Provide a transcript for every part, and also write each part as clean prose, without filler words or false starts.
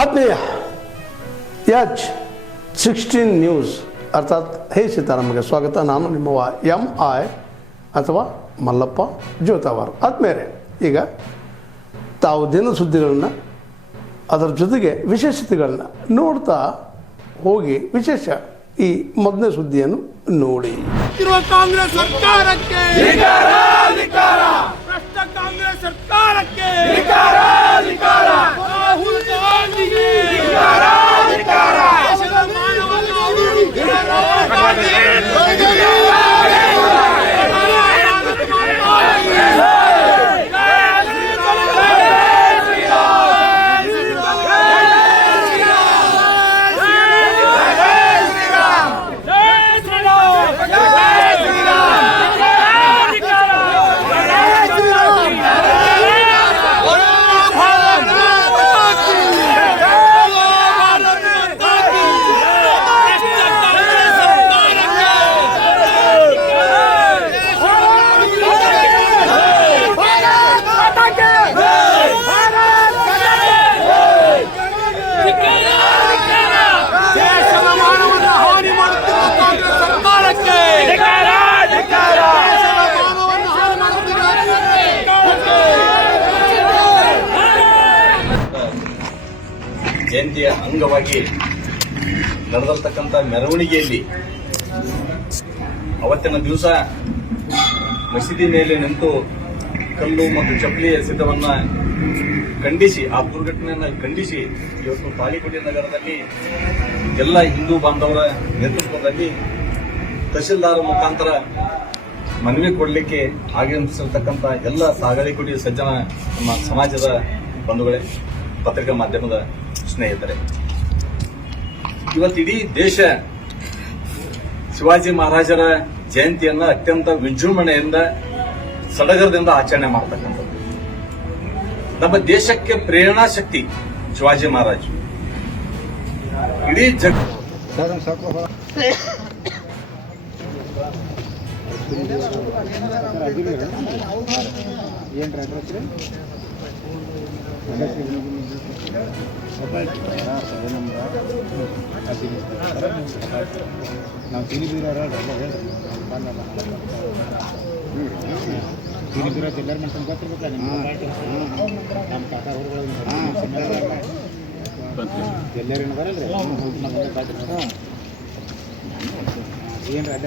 ಆತ್ಮೀಯ H16 news ಅರ್ಥಾತ್ ಹೇ ಸೀತಾರಾಮಗೆ ಸ್ವಾಗತ. ನಾನು ನಿಮ್ಮವ MI ಅಥವಾ ಮಲ್ಲಪ್ಪ ಜೋತಾವಾರ್. ಆದ್ಮೇಲೆ ಈಗ ತಾವು ದಿನ ಸುದ್ದಿಗಳನ್ನು ಅದರ ಜೊತೆಗೆ ವಿಶೇಷತೆಗಳನ್ನ ನೋಡ್ತಾ ಹೋಗಿ ವಿಶೇಷ ಈ ಮೊದಲನೇ ಸುದ್ದಿಯನ್ನು ನೋಡಿ. ಕಾಂಗ್ರೆಸ್ ಸರ್ಕಾರಕ್ಕೆ ಭ್ರಷ್ಟ ಕಾಂಗ್ರೆಸ್ ಸರ್ಕಾರಕ್ಕೆ ರಾಹುಲ್ ಗಾಂಧಿಗೆ ದೇಶದ ಜಯಂತಿಯ ಅಂಗವಾಗಿ ನಡೆದಿರ್ತಕ್ಕಂಥ ಮೆರವಣಿಗೆಯಲ್ಲಿ ಅವತ್ತಿನ ದಿವಸ ಮಸೀದಿ ಮೇಲೆ ನಿಂತು ಕಲ್ಲು ಮತ್ತು ಚಪ್ಪಲಿ ಎಸೆತವನ್ನ ಖಂಡಿಸಿ, ಆ ದುರ್ಘಟನೆಯನ್ನು ಖಂಡಿಸಿ ಇವತ್ತು ತಾಳಿಕೋಟೆ ನಗರದಲ್ಲಿ ಎಲ್ಲ ಹಿಂದೂ ಬಾಂಧವರ ನೇತೃತ್ವದಲ್ಲಿ ತಹಶೀಲ್ದಾರ್ ಮುಖಾಂತರ ಮನವಿ ಕೊಡಲಿಕ್ಕೆ ಆಗಮಿಸಿರ್ತಕ್ಕಂಥ ಎಲ್ಲ ತಾಳಿಕೋಟೆ ಸಜ್ಜನ ನಮ್ಮ ಸಮಾಜದ ಬಂಧುಗಳೇ, ಪತ್ರಿಕಾ ಮಾಧ್ಯಮದ ಸ್ನೇಹಿತರೆ, ಇವತ್ತಿಡೀ ದೇಶ ಶಿವಾಜಿ ಮಹಾರಾಜರ ಜಯಂತಿಯನ್ನ ಅತ್ಯಂತ ವಿಜೃಂಭಣೆಯಿಂದ ಸಡಗರದಿಂದ ಆಚರಣೆ ಮಾಡತಕ್ಕಂಥದ್ದು. ನಮ್ಮ ದೇಶಕ್ಕೆ ಪ್ರೇರಣಾ ಶಕ್ತಿ ಶಿವಾಜಿ ಮಹಾರಾಜ್. ಇಡೀ ನಾವು ತಿನಿಬೀರ ಎಲ್ಲರ ಮನುಷ್ಯನ ಗೊತ್ತಿರ್ಬೇಕಲ್ಲ, ನಮ್ಮ ಕಾಕ ಹುಡುಗಳು ಎಲ್ಲರಿಗೂ ಬರಲ್ರಿ ಏನು ಅಡ್ಡ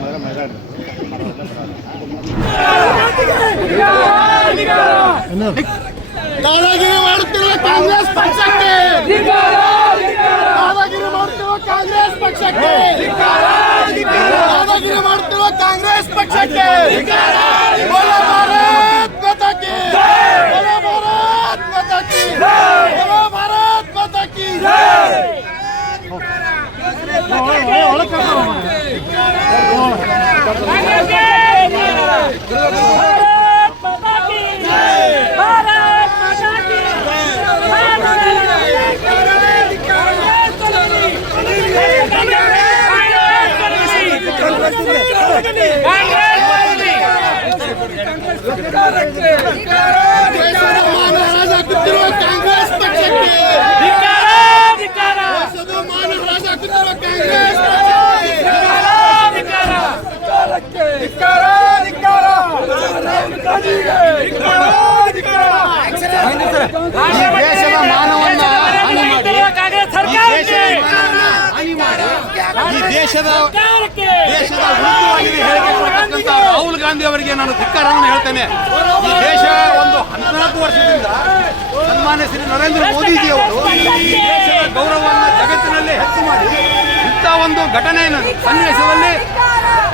ಮೊದಲ ಮೈದಾನ ದಾದಾಗಿರಿ ಮಾಡುತ್ತಿರುವ ಕಾಂಗ್ರೆಸ್ ಪಕ್ಷಕ್ಕೆ ದಾದಾಗಿರಿ ಮಾಡುತ್ತಿರುವ ಕಾಂಗ್ರೆಸ್ ಪಕ್ಷಕ್ಕೆ ದಾದಾಗಿರಿ ಮಾಡುತ್ತಿರುವ ಕಾಂಗ್ರೆಸ್ ಪಕ್ಷಕ್ಕೆ ಬೋಲೋ ಭಾರತ್ ಮಾತಾ ಕಿ ಬೋಲೋ ಭಾರತ್ ಮಾತಾ ಕಿ ಬೋಲೋ ಭಾರತ್ ಮಾತಾ ಕಿ ಮಹಾರಾಜಾಗುತ್ತಿರುವ ಕಾಂಗ್ರೆಸ್ ಪಕ್ಷಕ್ಕೆ ಮಹಾರಾಜಾಗುತ್ತಿರುವ ಕಾಂಗ್ರೆಸ್ ದೇಶದ ಮಾನವನ್ನ ಹಾನಿ ಮಾಡಿ ಈ ದೇಶದ ವಿರುದ್ಧವಾಗಿ ಹೇಳಿಕೆ ಕೊಡತಕ್ಕಂಥ ರಾಹುಲ್ ಗಾಂಧಿ ಅವರಿಗೆ ನಾನು ಧಿಕ್ಕಾರವನ್ನು ಹೇಳ್ತೇನೆ. ಈ ದೇಶ ಒಂದು 14 ವರ್ಷದಿಂದ ಸನ್ಮಾನ್ಯ ಶ್ರೀ ನರೇಂದ್ರ ಮೋದಿಜಿ ಅವರು ಈ ದೇಶದ ಗೌರವವನ್ನು ಜಗತ್ತಿನಲ್ಲಿ ಹೆಚ್ಚು ಮಾಡಿ ಇಂಥ ಒಂದು ಘಟನೆಯನ್ನು ಸನ್ನಿವೇಶದಲ್ಲಿ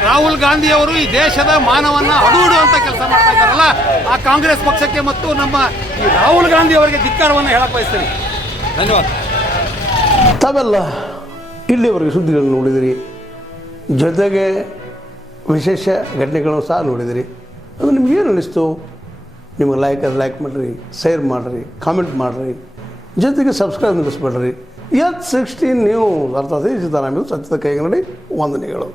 ರಾಹುಲ್ ಗಾಂಧಿ ಅವರು ಈ ದೇಶದ ಮಾನವನ್ನ ಹಡೂಡುವಂತ ಕೆಲಸ ಮಾಡ್ತಾ ಇದ್ದಾರಲ್ಲ, ಆ ಕಾಂಗ್ರೆಸ್ ಪಕ್ಷಕ್ಕೆ ಮತ್ತು ನಮ್ಮ ಈ ರಾಹುಲ್ ಗಾಂಧಿ ಅವರಿಗೆ ಧಿಕ್ಕಾರವನ್ನು ಹೇಳಕ್ ಬಯಸ್ತೇನೆ. ಧನ್ಯವಾದ. ತಾವೆಲ್ಲ ಇಲ್ಲಿವರೆಗೆ ಸುದ್ದಿಗಳನ್ನು ನೋಡಿದಿರಿ, ಜೊತೆಗೆ ವಿಶೇಷ ಘಟನೆಗಳನ್ನು ಸಹ ನೋಡಿದಿರಿ. ಅದು ನಿಮಗೇನು ಅನ್ನಿಸ್ತು? ನಿಮಗೆ ಲೈಕ್ ಮಾಡಿರಿ, ಶೇರ್ ಮಾಡಿರಿ, ಕಾಮೆಂಟ್ ಮಾಡಿರಿ, ಜೊತೆಗೆ ಸಬ್ಸ್ಕ್ರೈಬ್ ನಿಲ್ಲಿಸ್ಬೇಡ್ರಿ. H16 ನ್ಯೂಸ್ ಅರ್ಥಾತ್ ಸೀತಾರಾಮ ಸತ್ಯದ ಕೈಗನ್ನಡಿ ವಂದನೆಗಳು.